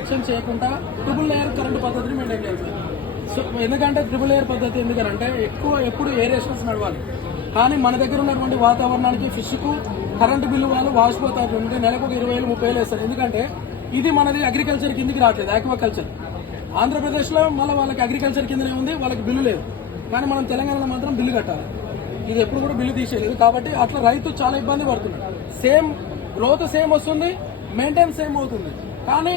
Extend చేయకుండా triple layer current పద్ధతిని maintain చేయాలి సార్. సో ఎందుకంటే ట్రిపుల్ లేయర్ పద్ధతి ఎందుకంటే ఎప్పుడు ఏరేషన్స్ నడవాలి. కానీ మన దగ్గర ఉన్నటువంటి వాతావరణానికి ఫిష్కు కరెంటు బిల్లు వాళ్ళు వాసిపోతారు ఉంటే నెలకు ఒక 20,000 30,000 వేస్తారు. ఎందుకంటే ఇది మనది అగ్రికల్చర్ కిందకి రావట్లేదు, ఆక్వాకల్చర్. ఆంధ్రప్రదేశ్లో మళ్ళీ వాళ్ళకి అగ్రికల్చర్ కిందనే ఉంది, వాళ్ళకి బిల్లు లేదు. కానీ మనం తెలంగాణలో మాత్రం బిల్లు కట్టాలి. ఇది ఎప్పుడు కూడా బిల్లు తీసేయలేదు. కాబట్టి అట్లా రైతు చాలా ఇబ్బంది పడుతున్నాడు. సేమ్ గ్రోత్ సేమ్ వస్తుంది, మెయింటైన్ సేమ్ అవుతుంది. కానీ